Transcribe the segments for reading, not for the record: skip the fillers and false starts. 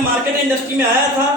मैंने marketing industry में आया था,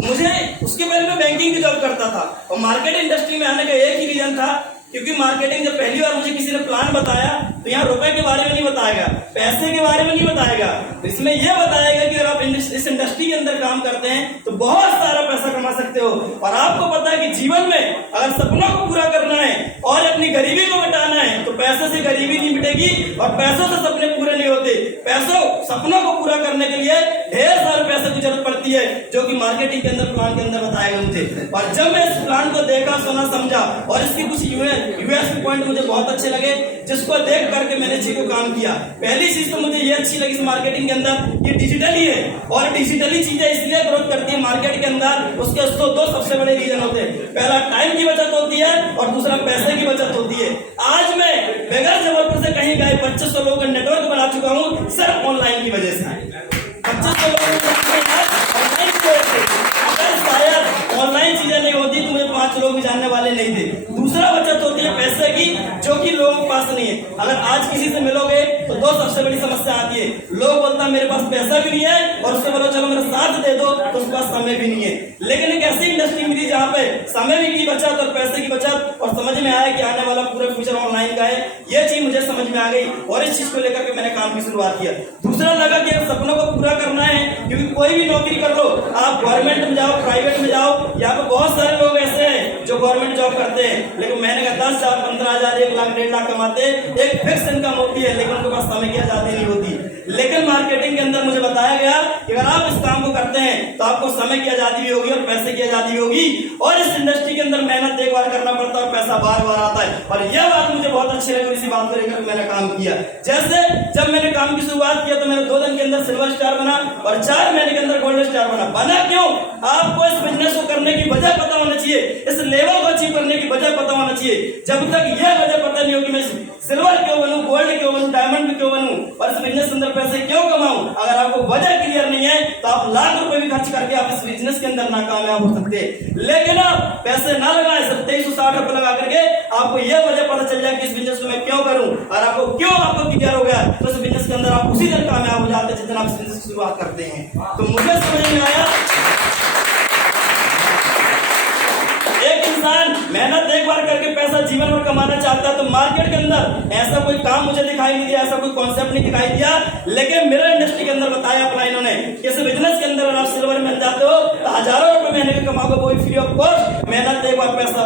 मुझे उसके पहले मैं बैंकिंग की जॉब करता था और मार्केटिंग इंडस्ट्री में आने का एक ही रीजन था, क्योंकि मार्केटिंग जब पहली बार मुझे किसी ने प्लान बताया तो यहाँ रुपए के बारे में नहीं बताएगा, पैसे के बारे में नहीं बताएगा, इसमें यह बताएगा कि अगर आप इस इंडस्ट्री के अंदर काम करते हैं तो बहुत सारा पैसा कमा सकते हो। और आपको पता है कि जीवन में अगर सपनों को पूरा करना है और अपनी गरीबी को मिटाना है तो पैसे से गरीबी नहीं मिटेगी और पैसों से सपने पूरे नहीं होते। पैसों सपनों को पूरा करने के लिए ढेर सारे पैसे की जरूरत पड़ती है, जो कि मार्केटिंग के अंदर प्लान के अंदर बताएगा मुझे। और जब मैं इस प्लान को देखा, सुना, समझा और इसकी कुछ यूएस पॉइंट मुझे बहुत अच्छे लगे, जिसको देख करके मैंने चीज को काम किया। पहली चीज तो मुझे ये अच्छी लगी इस मार्केटिंग के अंदर, ये डिजिटली है और डिजिटली चीजें इसलिए ग्रोथ करती है मार्केट के अंदर, उसके दो सबसे बड़े रीजन होते हैं। पहला टाइम की बचत होती है और दूसरा पैसे की बचत होती है। आज मैं बगैर जबलपुर से कहीं गए 2500 लोगों का नेटवर्क बना चुका हूँ सिर्फ ऑनलाइन की वजह से। 2500 लोगों ऑनलाइन की वजह से। अगर शायद ऑनलाइन चीजें नहीं होती तो मुझे 5 लोग भी जानने वाले नहीं थे। दूसरा बचत होती है पैसे की, जो कि लोगों के पास नहीं है। अगर आज किसी से मिलोगे तो दो सबसे बड़ी समस्या आती है, लोग बोलता है मेरे पास पैसा भी नहीं है और उससे बोलो चलो मेरा साथ दे दो तो उसके पास समय भी नहीं है। लेकिन एक ऐसी इंडस्ट्री मिली जहाँ पे समय की बचत और पैसे की बचत, और समझ में आया कि आने वाला पूरा फ्यूचर ऑनलाइन का है, ये चीज मुझे समझ में आ गई और इस चीज को लेकर के मैंने काम की शुरुआत किया। दूसरा लगा कि सपनों को पूरा करना है, क्योंकि कोई भी नौकरी कर लो, आप गवर्नमेंट में जाओ, प्राइवेट में जाओ, यहाँ पे बहुत सारे लोग ऐसे हैं जो गवर्नमेंट जॉब करते हैं, लेकिन महीने का 10,000, 15,000, 1 लाख, 1.5 लाख कमाते हैं, एक फिक्स इनकम होती है, लेकिन उनके पास समय की आजादी नहीं होती। लेकिन मार्केटिंग के अंदर मुझे बताया गया कि अगर आप इस काम को करते हैं तो आपको समय की आजादी भी होगी और पैसे की आजादी भी होगी, और इस इंडस्ट्री के अंदर मेहनत एक बार करना पड़ता है और पैसा बार बार आता है। और यह बात मुझे बहुत अच्छी लगी, इसी बात को लेकर मैंने काम किया। जैसे जब मैंने काम की शुरुआत किया तो मैंने 2 दिन के अंदर सिल्वर स्टार बना और 4 महीने के अंदर गोल्डन स्टार बना क्यों? आपको इस बिजनेस को करने की वजह पता होना चाहिए, इस लेवल को अचीव करने की वजह पता होना चाहिए। जब तक यह वजह पता नहीं होगी मैं सिल्वर क्यों बनूं, गोल्ड क्यों बनूं, डायमंड क्यों बनूं और इस बिजनेस के अंदर पैसे क्यों कमाऊं, अगर आपको वजह क्लियर नहीं है तो आप लाख रुपए भी खर्च करके आप इस बिजनेस के अंदर नाकामयाब हो सकते हैं। लेकिन आप पैसे ना लगाएं, 2760 रुपए लगा करके आपको यह वजह पता चल जाए कि इस बिजनेस को मैं क्यों करूं, और आपको क्लियर हो गया तो इस बिजनेस के अंदर आप उसी दिन कामयाब हो जाते हैं जिस दिन आप इस बिजनेस की शुरुआत करते हैं। तो मुझे समझ में आया इंसान मेहनत एक बार करके पैसा जीवन भर कमाना चाहता है तो मार्केट के अंदर ऐसा कोई काम मुझे दिखाई नहीं दिया, ऐसा कोई कॉन्सेप्ट नहीं दिखाई दिया। लेकिन मेरे इंडस्ट्री के अंदर बताया अपना इन्होंने कि इस बिजनेस के अंदर अगर आप सिल्वर मिल जाते हो तो हजारों रुपए महीने के कमाओगे, कोई फ्री ऑफ कॉस्ट, मेहनत एक बार पैसा